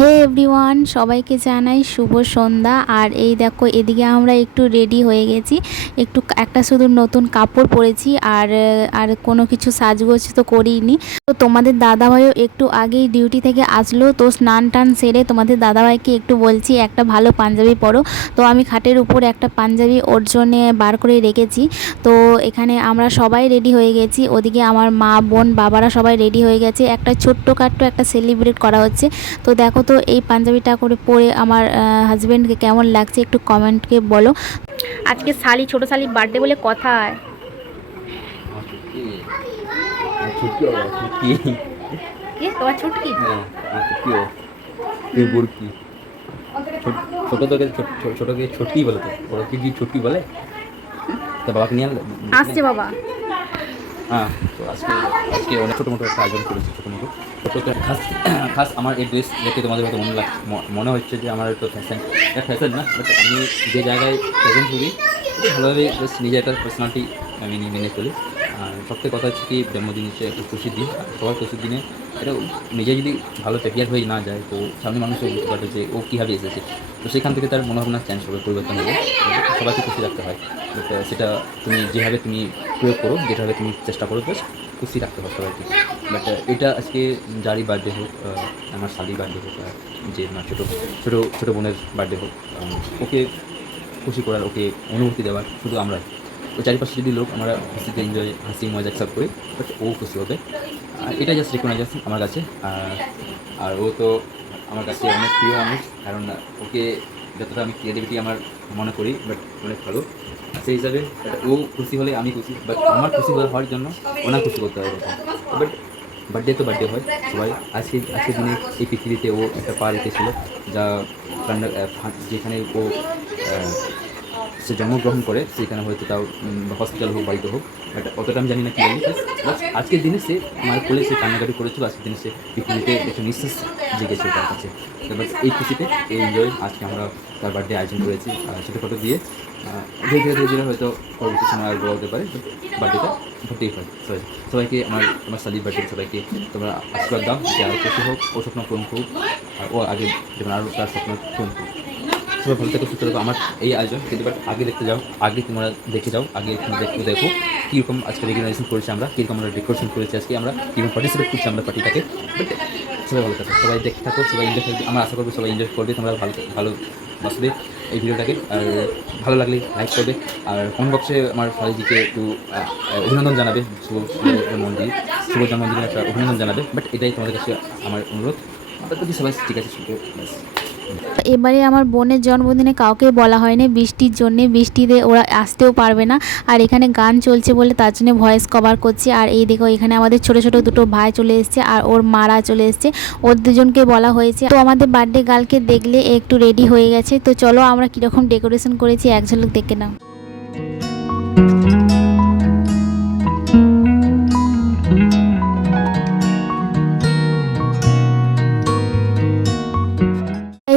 হে everyone, সবাইকে জানাই শুভ সন্ধ্যা। আর এই দেখো, এদিকে আমরা একটু রেডি হয়ে গেছি। একটু একটা শুধু নতুন কাপড় পরেছি, আর আর কোনো কিছু সাজগোজ তো করিনি। তো তোমাদের দাদাভাইও একটু আগেই ডিউটি থেকে আসলো, তো স্নান টান সেরে তোমাদের দাদাভাইকে একটু বলছি, একটা ভালো পাঞ্জাবি পরো। তো আমি খাটের উপর একটা পাঞ্জাবি ওর জন্যে বার করে রেখেছি। তো এখানে আমরা সবাই রেডি হয়ে গেছি। ওদিকে আমার মা, বোন, বাবারা সবাই রেডি হয়ে গেছে। একটা ছোট্ট কাট্ট একটা সেলিব্রেট করা হচ্ছে। তো দেখো তো এই পাঞ্জাবিটা করে পরে আমার হাজব্যান্ডকে কেমন লাগছে একটু কমেন্টকে বলো। আজকে শালি ছোট শালি বার্থডে বলে কথা তোমার ছুটকি হ্যাঁ ছোট তোকে ছোট- ছোট- ছোটকে ছুটকি বলে তো কি কি ছুটকি বলে? তো বাবাকে নিয়ে আসছে বাবা। হ্যাঁ তো আজকে আজকে অনেক ছোটো মোটো একটা আয়োজন করেছি ছোটো মোটো একটা খাস খাস আমার এই ড্রেস দেখে তোমাদের হয়তো মনে লাগছে মনে হচ্ছে যে আমার তো ফ্যাশন এটা ফ্যাশন না বাট আমি যে জায়গায় প্রেজেন্ট করি ভালোভাবে জাস্ট নিজের একটা পার্সোনালিটি আমি মেনে চলি। আর সবথেকে কথা হচ্ছে কি, জন্মদিন হচ্ছে একটা খুশির দিন। সবার খুশির দিনে এটা নিজে যদি ভালো প্রেপিয়ার হয়ে না যায়, তো সামনে মানুষও বুঝতে পারবে যে ও কীভাবে এসেছে। তো সেখান থেকে তার মনোভাবনা চেঞ্জ হবে, পরিবর্তন হবে। সবাইকে খুশি রাখতে হয়। বাট সেটা তুমি যেভাবে তুমি প্রয়োগ করো, যেভাবে তুমি চেষ্টা করো বেশ খুশি রাখতে হয় সবাইকে। বাট এটা আজকে যারই বার্থডে হোক আমার শালির বার্থডে হোক যে আমার ছোটো ছোটো ছোটো বোনের বার্থডে হোক ওকে খুশি করার, ওকে অনুভূতি দেওয়ার শুধু আমরা তো চারিপাশে যদি লোক আমরা হাসিতে এনজয় হাসি, মজা সব করি বাট ও খুশি হবে। আর এটা জাস্ট রেকগনাইজেশন আমার কাছে। আর ও তো আমার কাছে অনেক প্রিয় মানুষ, কারণ ওকে যতটা আমি ক্রিয়েটিভিটি আমার মনে করি বাট অনেক ভালো। সেই হিসাবে ও খুশি হলে আমি খুশি বাট আমার খুশি হওয়ার জন্য ওনার খুশি করতে হবে বাট বার্থডে তো বার্থডে হয়, সবাই আজকে, আজকের দিনে এই পৃথিবীতে ও একটা পা রেখেছিল, যা যেখানে ও সে জন্মগ্রহণ করে সেখানে হয়তো তাও হসপিটাল হোক, বাড়িতে হোক বাট অতটা আমি জানি না কী আজকের দিনে সে আমার কোলে সে কান্নাকাটি করেছিল আজকের দিনে সে পৃথিবীতে একটু নিঃশ্বাস জেগেছে তার কাছে। এবার এই খুশিতে, এই এনজয় আজকে আমরা তার বার্থডে আয়োজন করেছি সেটা ফটো দিয়ে। ধীরে ধীরে ধীরে ধীরে হয়তো পরবর্তী সময় আর বড় হতে পারে বার্থডেটা হতেই হয় সবাই সবাইকে আমার আমার সালির বার্থডে সবাইকে তোমরা আশীর্বাদ দাও যে আর খুশি হোক, ও স্বপ্ন পূরণ হোক ও আগে যেমন আরও তার স্বপ্ন পূরণ হোক সবাই ভালো থেকে, সুস্থ থাকো। আমার এই আয়োজন কিন্তু বাট আগে দেখতে যাও, আগে তোমরা দেখে যাও, আগে তোমরা দেখতে দেখো কীরকম আজকে রেগুলাইজেশন করেছি আমরা, কীরকম আমরা ডেকোরেশন করেছি আজকে আমরা, কীরকম পার্টিসিপেট করছি আমরা পার্টিটাকে। বাট সবাই ভালো থাকো, সবাই দেখতে থাকো, সবাই এনজয় করবে। আমরা আশা করব সবাই এনজয় করবে, তোমরা ভালো ভালো বাসবে এই ভিডিওটাকে। আর ভালো লাগলে লাইক করবে। আর কমেন্ট বক্সে আমার ফালিজিকে একটু অভিনন্দন জানাবে, শুভ জন্মদিন শুভ জন্মদিনের একটা অভিনন্দন জানাবে। বাট এটাই তোমাদের কাছে আমার অনুরোধ। যদি সবাই ঠিক আছে ব্যাস। এবারে আমার বোনের জন্মদিনে কাউকে বলা হয়নি, বৃষ্টির জন্যে বৃষ্টিতে ওরা আসতেও পারবে না। আর এখানে গান চলছে বলে তার জন্য ভয়েস কভার করছি। আর এই দেখো, এখানে আমাদের ছোট ছোট দুটো ভাই চলে এসছে আর ওর মারা চলে এসছে। ওর দুজনকে বলা হয়েছে। তো আমাদের বার্থডে গার্লকে দেখলে একটু রেডি হয়ে গেছে। তো চলো আমরা কীরকম ডেকোরেশন করেছি, এক ঝলক দেখে নাও।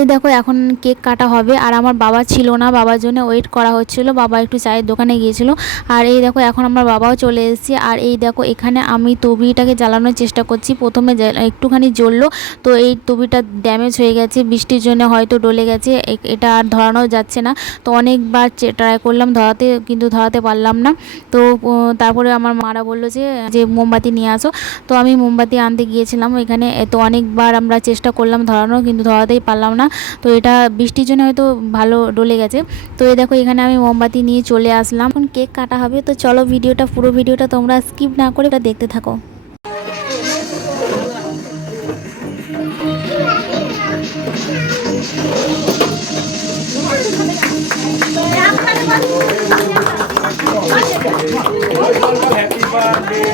এই দেখো এখন কেক কাটা হবে। আর আমার বাবা ছিল না, বাবার জন্য ওয়েট করা হচ্ছিল। বাবা একটু চায়ের দোকানে গিয়েছিল। আর এই দেখো এখন আমার বাবাও চলে এসেছে। আর এই দেখো এখানে আমি তবিটাকে জ্বালানোর চেষ্টা করছি। প্রথমে একটুখানি জ্বললো। তো এই তবিটা ড্যামেজ হয়ে গেছে। বৃষ্টির জন্য হয়তো ডলে গেছে। এটা আর ধরানো যাচ্ছে না। তো অনেকবার ট্রাই করলাম ধরাতে, কিন্তু ধরাতে পারলাম না। তো তারপরে আমার মারা বলল যে যে মোমবাতি নিয়ে আসো। তো আমি মোমবাতি আনতে গিয়েছিলাম এখানে। তো অনেকবার আমরা চেষ্টা করলাম ধরানো কিন্তু ধরাতেই পারলাম না। তো এটা বৃষ্টির জন্য হয়তো ভালো ডলে গেছে। তো এই দেখো এখানে আমি মোমবাতি নিয়ে চলে আসলাম। এখন কেক কাটা হবে তো চলো ভিডিওটা পুরো ভিডিওটা তোমরা স্কিপ না করে এটা দেখতে থাকো। Happy birthday,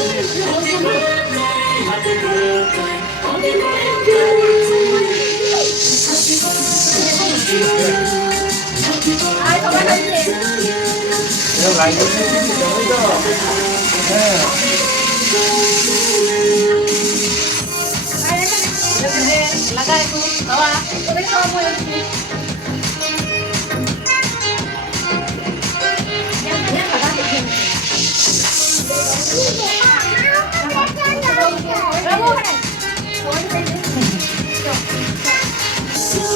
No battery. Please charge. 어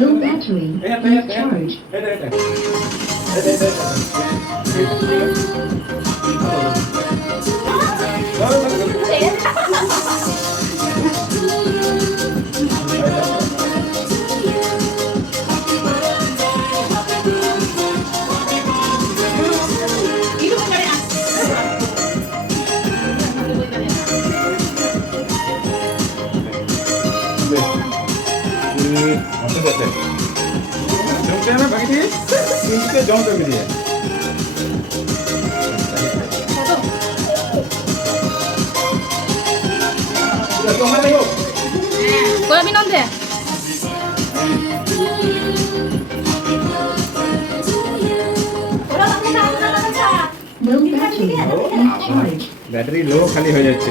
No battery. Recharge. আছে জমতে হবে বাকিটি তিনটে জমতে মিলিয়ে। করাবি নন্দে ব্যাটারি লো খালি হয়ে যাচ্ছে।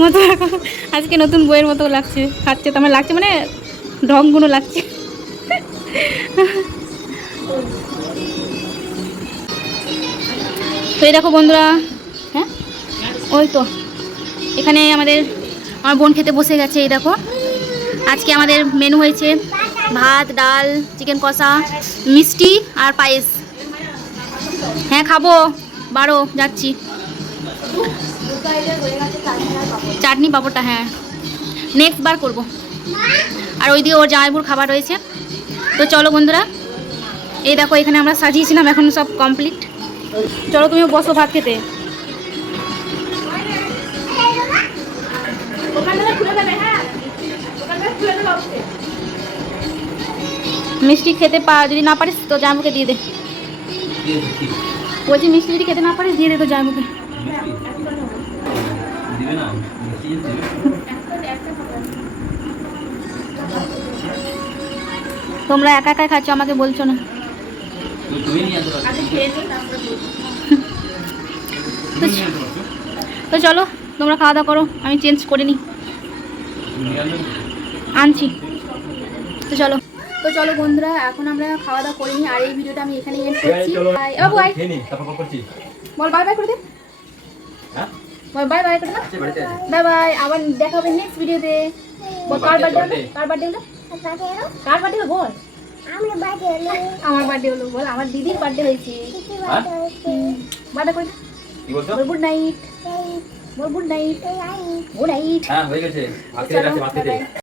মতো আজকে নতুন বইয়ের মতো লাগছে খাচ্ছে তো লাগছে মানে ঢংগুলো লাগছে। তো এই দেখো বন্ধুরা হ্যাঁ? ওই তো, এখানে আমাদের, আমার বোন খেতে বসে গেছে, এই দেখো। আজকে আমাদের মেনু হয়েছে ভাত, ডাল চিকেন কষা, মিষ্টি আর পায়েস। হ্যাঁ খাব, বারো, যাচ্ছি। চাটনি পাঁপড়টা হ্যাঁ। নেক্সট বার করব। আর ওইদিকে ওর জামাইবুর খাবার রয়েছে। তো চলো বন্ধুরা এই দেখো এখানে আমরা সাজিয়েছিলাম এখন সব কমপ্লিট চলো তুমি বসো ভাত খেতে। মিষ্টি খেতে পা যদি না পারিস তো জামুকে দিয়ে দে। বলছি মিষ্টি যদি খেতে না পারিস দিয়ে দে তো জামুকে তোমরা একা একা খাচ্ছ আমাকে বলছো না। তো তো চলো তোমরা খাওয়া দাওয়া করো আমি চেঞ্জ করে নিই। আনছি। তো চলো। তো চলো বন্ধুরা এখন আমরা খাওয়া দাওয়া করে নিই আর এই ভিডিওটা আমি এখানে এন্ড করছি. বাবু বল বাই বাই করে দে। হ্যাঁ? বাই বাই করে বাই বাই আবার দেখা হবে নেক্সট ভিডিওতে বল কার বার্থডে? কার বার্থডে হলো? কার বার্থডে হলো? বল। আমার বার্থডে হলো। বল। আমার দিদির বার্থডে হয়েছে। হ্যাঁ? বার্থডে করে দে কি বলছো? Good night good night good night হ্যাঁ হয়ে গেছে।